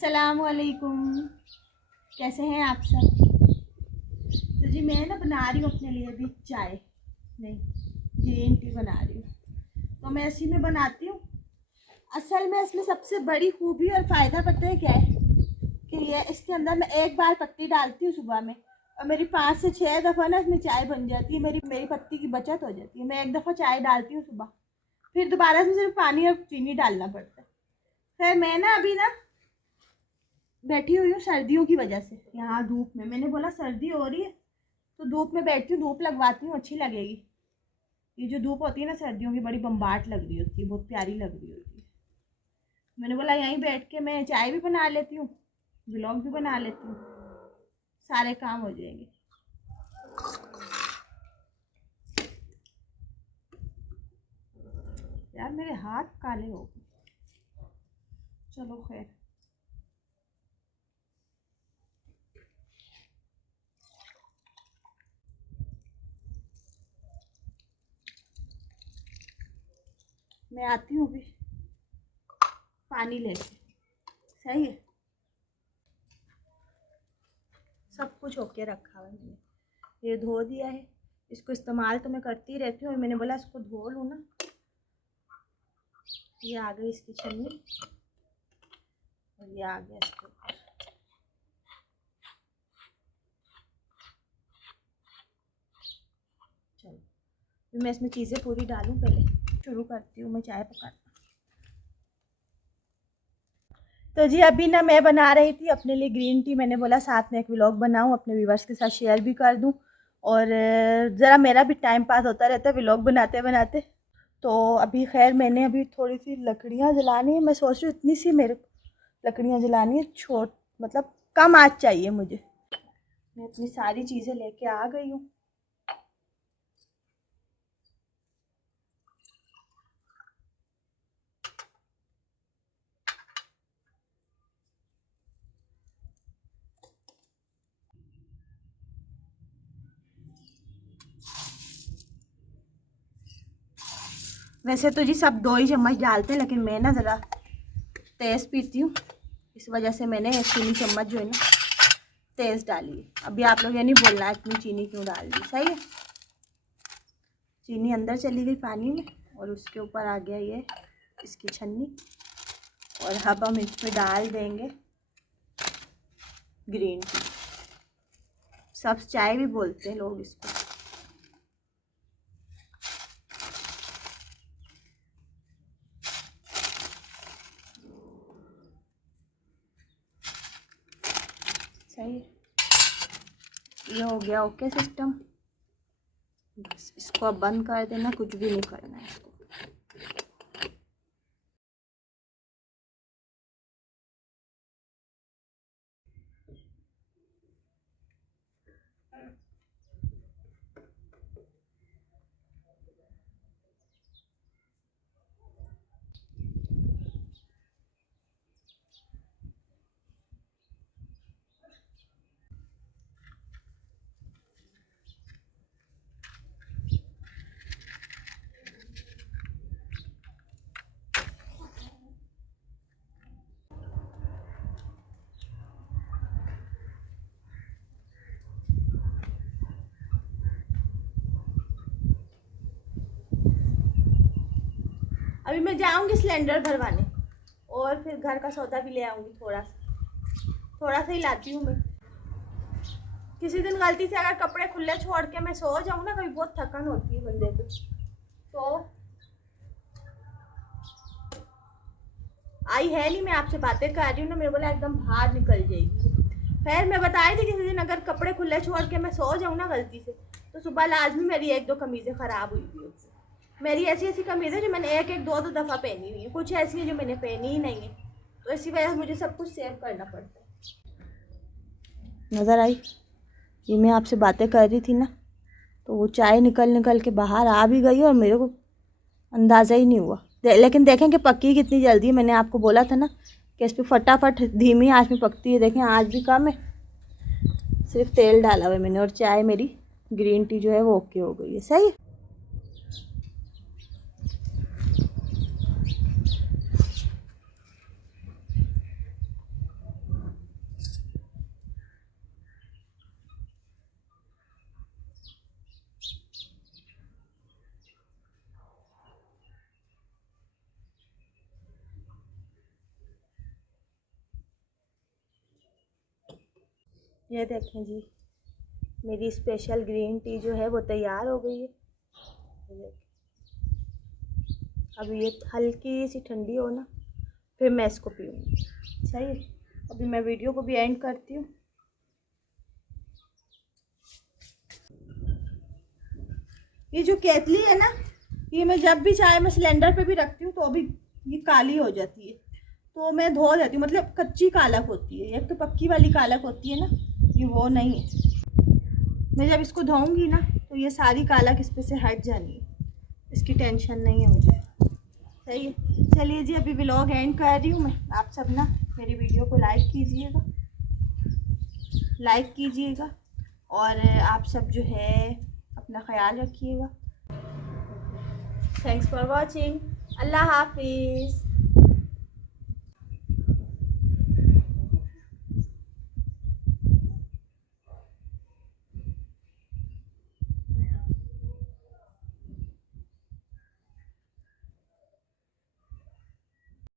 अस्सलामुअलैकुम। कैसे हैं आप सब? तो जी मैं ना बना रही हूँ अपने लिए अभी चाय, नहीं ग्रीन टी बना रही हूँ। तो मैं इसी में बनाती हूँ। असल में इसमें सबसे बड़ी खूबी और फ़ायदा पता है क्या है कि ये इसके अंदर मैं एक बार पत्ती डालती हूँ सुबह में, और मेरी 5 से 6 दफ़ा ना इसमें चाय बन जाती है। मेरी पत्ती की बचत हो जाती है। मैं एक दफ़ा चाय डालती हूँ सुबह, फिर दोबारा से सिर्फ पानी और चीनी डालना पड़ता है। फिर मैं ना अभी ना बैठी हुई हूँ सर्दियों की वजह से यहाँ धूप में। मैंने बोला सर्दी हो रही है तो धूप में बैठती हूँ, धूप लगवाती हूँ, अच्छी लगेगी। ये जो धूप होती है ना सर्दियों की, बड़ी बम्बाट लग रही होती है, बहुत प्यारी लग रही होती है। मैंने बोला यहीं बैठ के मैं चाय भी बना लेती हूँ, व्लॉग भी बना लेती हूँ, सारे काम हो जाएंगे। यार मेरे हाथ काले हो गए। चलो खैर, मैं आती हूँ अभी पानी लेके। सही है, सब कुछ होके रखा है मैंने। ये धो दिया है, इसको इस्तेमाल तो मैं करती रहती हूँ और मैंने बोला इसको धो लूँ ना। ये आ गई इसकी छन्नी और ये आ गया इसके ऊपर। चलो मैं इसमें चीज़ें पूरी डालूँ, पहले शुरू करती हूँ मैं चाय पकाना। तो जी अभी ना मैं बना रही थी अपने लिए ग्रीन टी। मैंने बोला साथ में एक व्लॉग बनाऊँ, अपने व्यूवर्स के साथ शेयर भी कर दूँ और ज़रा मेरा भी टाइम पास होता रहता है व्लॉग बनाते बनाते। तो अभी खैर मैंने अभी थोड़ी सी लकड़ियाँ जलानी है। मैं सोच रही हूँ इतनी सी मेरे लकड़ियाँ जलानी है, छोट मतलब कम आँच चाहिए मुझे। मैं अपनी सारी चीज़ें लेके आ गई हूँ। वैसे तो जी सब 2 ही चम्मच डालते हैं, लेकिन मैं ना ज़रा तेज़ पीती हूँ, इस वजह से मैंने 3 चम्मच जो है ना तेज़ डाली है। अभी आप लोग ये नहीं बोलना इतनी चीनी क्यों डाल दी। सही है, चीनी अंदर चली गई पानी में और उसके ऊपर आ गया ये इसकी छन्नी। और अब हम इसमें डाल देंगे ग्रीन टी। सब चाय भी बोलते हैं लोग इसको। सही है, ये हो गया ओके सिस्टम। बस इसको अब बंद कर देना, कुछ भी नहीं करना है इसको। अभी मैं जाऊंगी सिलेंडर भरवाने और फिर घर का सौदा भी ले आऊंगी। थोड़ा सा ही लाती हूँ मैं। किसी दिन गलती से अगर कपड़े खुले छोड़ के मैं सो जाऊँ ना, कभी बहुत थकान होती है बंदे को, तो आई है नहीं, मैं आपसे बातें कर रही हूँ ना, मेरे बोला एकदम बाहर निकल जाएगी। खैर मैं बताई थी किसी दिन अगर कपड़े खुले छोड़ के मैं सो जाऊँ ना गलती से, तो सुबह लाजमी मेरी 1-2 कमीज़ें ख़राब हुई थी उससे। मेरी ऐसी ऐसी कमीज़ें जो मैंने एक एक दो दफ़ा पहनी हुई है, कुछ ऐसी है जो मैंने पहनी ही नहीं है, तो इसी वजह से मुझे सब कुछ सेव करना पड़ता है। नज़र आई? ये मैं आपसे बातें कर रही थी ना, तो वो चाय निकल निकल के बाहर आ भी गई और मेरे को अंदाज़ा ही नहीं हुआ। लेकिन देखें कि पक्की कितनी जल्दी है। मैंने आपको बोला था ना कि इस पर फटाफट धीमी आंच में पकती है। देखें आज भी कम है, सिर्फ तेल डाला हुआ है मैंने और चाय मेरी ग्रीन टी जो है वो ओके हो गई है। सही है। ये देखें जी, मेरी स्पेशल ग्रीन टी जो है वो तैयार हो गई है। अब ये हल्की सी ठंडी हो ना, फिर मैं इसको पीऊँगी। सही है, अभी मैं वीडियो को भी एंड करती हूँ। ये जो केतली है ना, ये मैं जब भी चाय मैं सिलेंडर पे भी रखती हूँ तो अभी ये काली हो जाती है, तो मैं धो देती हूँ। मतलब कच्ची कालक होती है, एक तो पक्की वाली कालक होती है ना, ये वो नहीं है। मैं जब इसको धोऊंगी ना तो ये सारी कालक इस पे से हट जानी है, इसकी टेंशन नहीं है मुझे। सही है, चलिए जी अभी व्लॉग एंड कर रही हूँ मैं। आप सब ना मेरी वीडियो को लाइक कीजिएगा और आप सब जो है अपना ख्याल रखिएगा। Thanks for watching. अल्लाह हाफिज़।